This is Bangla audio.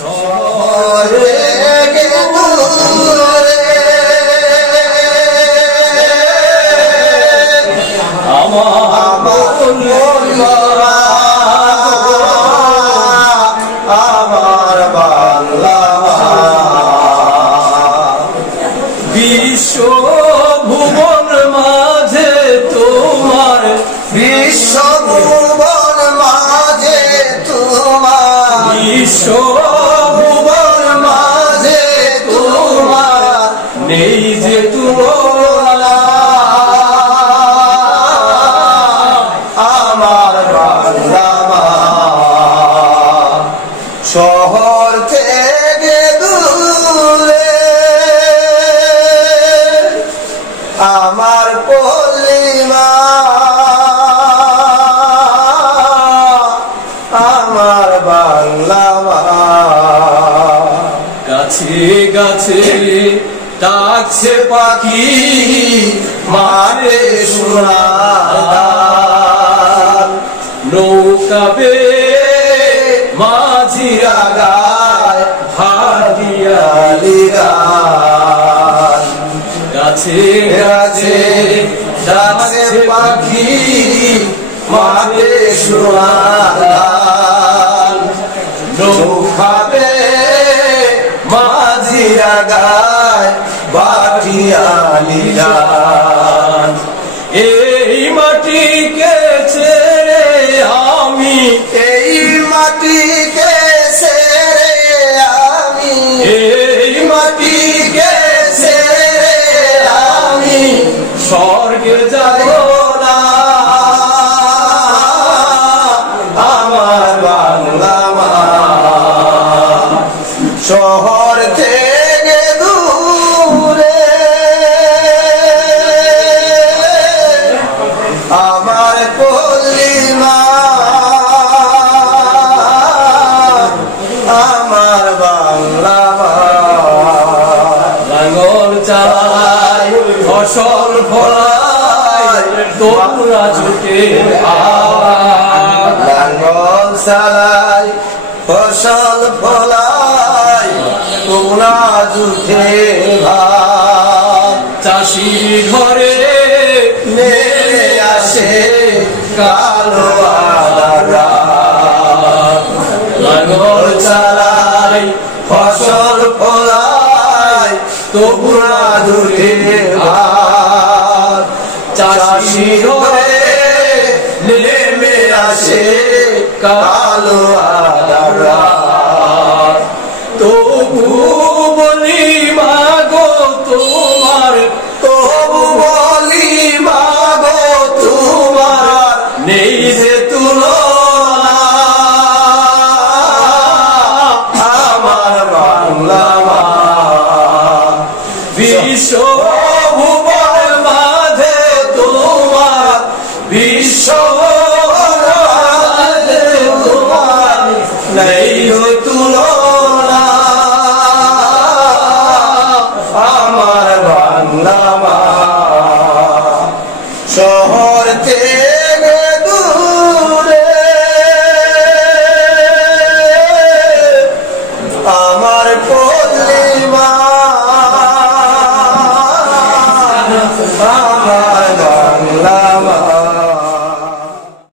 শহরে দূরে আমার বাংলা বিশ্ব ভুবন মাঝে তোমার বিশ্ব ভুবন মাঝে তোমার বিশ্ব ভুবন মাঝে তোমার নেই যে তুলনা আমার বাংলা শহর থেকে দূরে আমার পল্লীমা আমার বাংলা গাছে গাছে ডাকছে পাখি মারে সোনার নৌকা বে মাঝিরা গায় ভাটিয়ালি গান গাছে গাছে ডাকছে পাখি মারে সোনার নৌকা বে মাঝিরা গায় ভাটিয়ালি গান এই মাটিকে ছেড়ে আমি এই মাটিকে ছেড়ে আমি এই মাটিকে ছেড়ে আমি স্বর্গে যাব না আমার বাংলা মা শহর থেকে দূরে আমার পল্লীমা আমার বাংলা লাঙ্গল চালায় ফসল ফলায় তোমরা জুটে লাঙ্গল চালায় ফসল ফলায় তোমরা জুটে চাষি ঘরে নেমে আসে কালো আধারা লাঙ্গল চালায় ফসল ফলায় তোমরা জুটে চাষি ঘরে নেমে আসে কালো আধারা